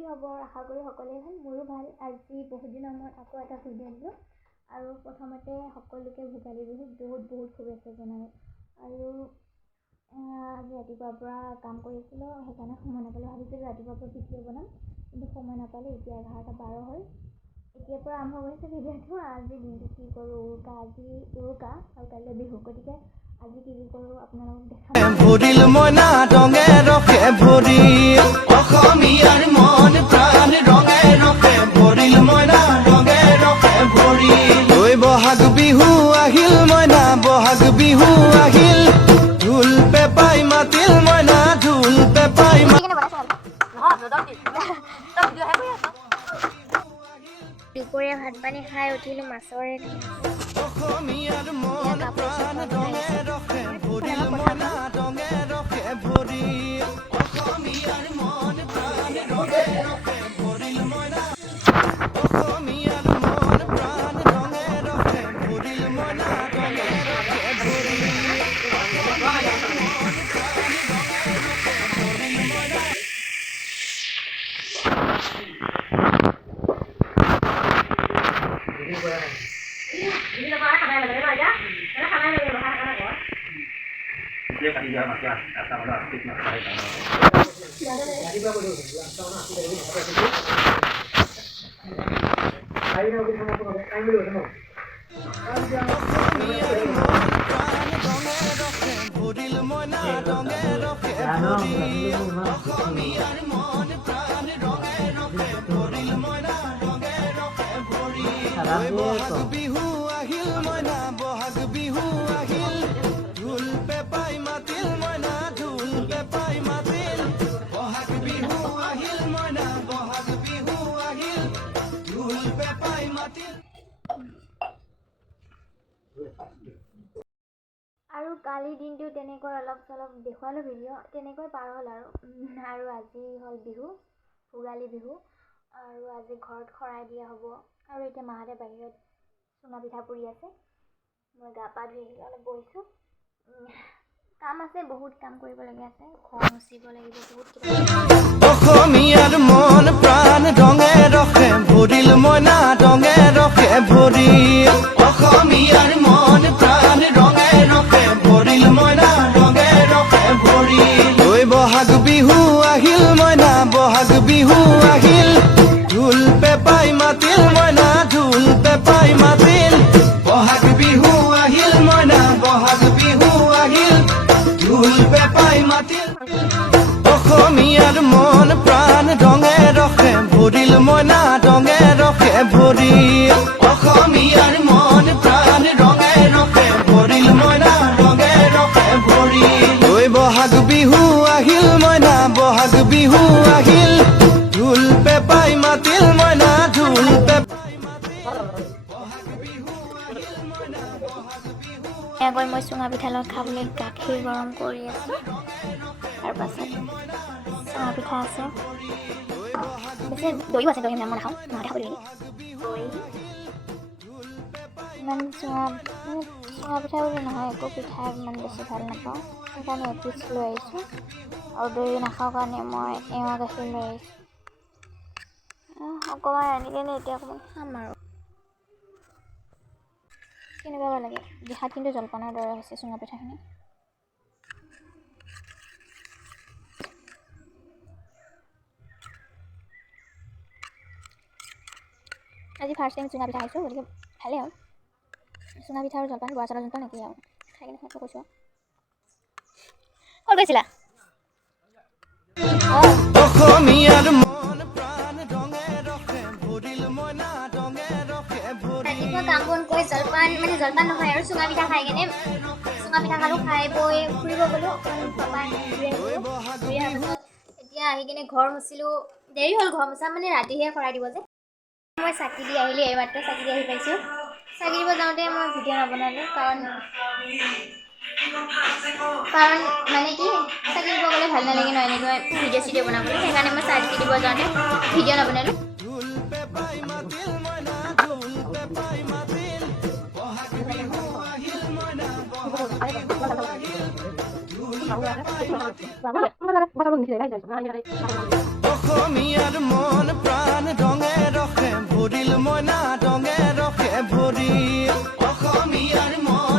কি হ'ব আশা কৰি সকলোৱে ভাল, মোৰো ভাল। আজি বহুত দিনৰ মূৰত আকৌ এটা ভিডিঅ' দিলোঁ আৰু প্ৰথমতে সকলোকে ভোগালী বিহুত বহুত বহুত শুভেচ্ছা জনালোঁ। আৰু আজি ৰাতিপুৱাৰ পৰা কাম কৰিছিলোঁ, সেইকাৰণে সময় নাপালোঁ। ভাবিছিলোঁ ৰাতিপুৱাৰ পৰা ভিডিঅ' বনাম, কিন্তু সময় নাপালোঁ। এতিয়া 11:12 হ'ল। এতিয়াৰ পৰা আৰম্ভ কৰিছোঁ ভিডিঅ'টো। আজি দিনটো কি কৰোঁ, আজি উৰুকা আৰু কাইলৈ বিহু, গতিকে আজি কি কৰোঁ আপোনালোকক দেখাম। ভৰিল মইনা ৰঙে ৰখে ভৰিল অসমীয়াৰ মন প্ৰাণ ৰঙে ৰখে ভৰিল মইনা ৰঙে ৰখে ভৰিল ঐ বহাগ বিহু আহিল মইনা বহাগ বিহু আহিল ঢোল পেপাই মাতিল মইনা ঢোল পেপাই দুপৰীয়া ভাত পানী খাই উঠিলোঁ মাছৰে। অসমীয়াৰ মন প্ৰাণ ৰঙে ৰখে ভৰিল মইনা ৰঙে ৰখে ভৰিল অসমীয়াৰ মন প্ৰাণ ৰঙে ৰখে ভৰিল মইনা অসমীয়াৰ মন প্ৰাণ ৰঙে ৰখে ভৰিল মইনা ৰঙে ৰখে ভৰিল ভৰিল মইনা ৰঙে ৰখে ভৰিল অসমীয়াৰ মন প্ৰাণ ৰঙে ৰখে ভৰিল মইনা ৰঙে ৰখে ভৰিল বহাগ বিহু আহিল মইনা বহাগ বিহু আহিল ঢোল পেপাই মাতিল মইনা ঢোল পেপাই মাতিল বহাগ বিহু আহিল মইনা বহাগ বিহু আহিল ঢোল পেপাই মাতিল। আৰু কালি দিনটো তেনেকৈ অলপ চলপ দেখুৱালোঁ ভিডিঅ', তেনেকৈ পাৰ হ'ল আৰু আজি হ'ল বিহু, ভোগালী বিহু। আৰু আজি ঘৰত শৰাই দিয়া হ'ব। আৰু এতিয়া মাহঁতে বাহিৰত চুঙা পিঠা পুৰি আছে। মই গা পা ধুই আহি অলপ বহিছোঁ। কাম আছে, বহুত কাম কৰিবলগীয়া আছে, ঘৰ মুচিব লাগিব, বহুত কিবা। অসমীয়াৰ মন প্ৰাণ ৰঙে ৰখে ভৰিল মইনা ৰঙে ৰখে ভৰিল অসমীয়াৰ মন প্ৰাণ ৰঙে ৰখে ভৰিল মইনা ৰঙে ৰখে ভৰিল ঐ বহাগ বিহু আহিল মইনা বহাগ বিহু আহিল ঢোল পেপাই মাতিল মইনা ঢোল পেপাই মাতিল বহাগ বিহু আহিল মইনা বহাগ বিহু আহিল ঢোল পেপাই মাতিল অসমীয়াৰ মন প্ৰাণ ৰঙে ৰখে ভৰিল মইনা ৰঙে ৰখে ভৰিল অসমীয়াৰ মন প্ৰাণ ৰঙে ৰখে ভৰিল মইনা ৰঙে ৰখে ভৰিল ঐ বহাগ বিহু আহিল মইনা বহাগ বিহু আহিল ঢোল পেপাই মাতিল মইনা ঢোল পেপাই মাতিল বহাগ বিহু আহিল মইনা বহাগ বিহু গৈ মই চুঙা পিঠা লগত খাবলৈ গাখীৰ গৰম কৰি আছোঁ। তাৰপাছত চুঙা পিঠা আছে, বেছি দৈও আছে, দৈ মই নাখাওঁ, মাহঁতে খাব লাগিব। দৈ ইমান চুঙা পিঠা বুলি নহয়, একো পিঠা ইমান বেছি ভাল নাপাওঁ, সেইকাৰণে এপিচ লৈ আহিছোঁ। আৰু দৈ নাখাওঁ কাৰণে মই এৱা গাখীৰ লৈ আহিছোঁ। অকণমান আনি কিনে এতিয়া অকণমান খাম আৰু। কেনেকুৱা বা লাগে, দেখাত কিন্তু জলপানৰ দৰে হৈছে চুঙা পিঠাখিনি। আজি ফাৰ্ষ্ট টাইম চুঙা পিঠা খাইছোঁ, গতিকে ভালেই হ'ল। চুঙা পিঠা আৰু জলপান, বৰা চাউলৰ জলপান একেই আৰু খাই কিনে ভালকৈ কৈছোঁ। ক'ত গৈছিলা? অসমীয়াৰ মন প্ৰাণ ৰঙে ৰখে ভৰিল মইনা ৰঙে ৰখে ভৰিল ৰাতিপুৱা কাম বন কৰি জলপান নহয় আৰু চুঙা পিঠা খাই কিনে চুঙা পিঠা খালোঁ, খাই বৈ ফুৰিব গ'লোঁ। এতিয়া আহি কিনে ঘৰ মুচিলোঁ, দেৰি হ'ল ঘৰ মুচা, মানে ৰাতিহে শৰাই দিব যে। মই চাকি দি আহিলোঁ, এইমাত্ৰ চাকি দি আহি পাইছোঁ। চাকি দিব যাওঁতে মই ভিডিঅ' নবনালোঁ, কাৰণ মানে কি, চাকি দিব গ'লে ভাল নালাগে ন এনেকৈ ভিডিঅ' চিডিঅ' বনাবলৈ, সেইকাৰণে মই চাকি দিব যাওঁতে ভিডিঅ' নবনালোঁ। ঢোল পেপাই মাতিল মইনা ঢোল পেপাই মাতিল বহাগ বিহু আহিল মইনা বহাগ বিহু আহিল ঢোল অসমীয়াৰ মন প্ৰাণ ৰঙে ৰসে ভৰিল মইনা ৰঙে ৰসে ভৰিল অসমীয়াৰ মন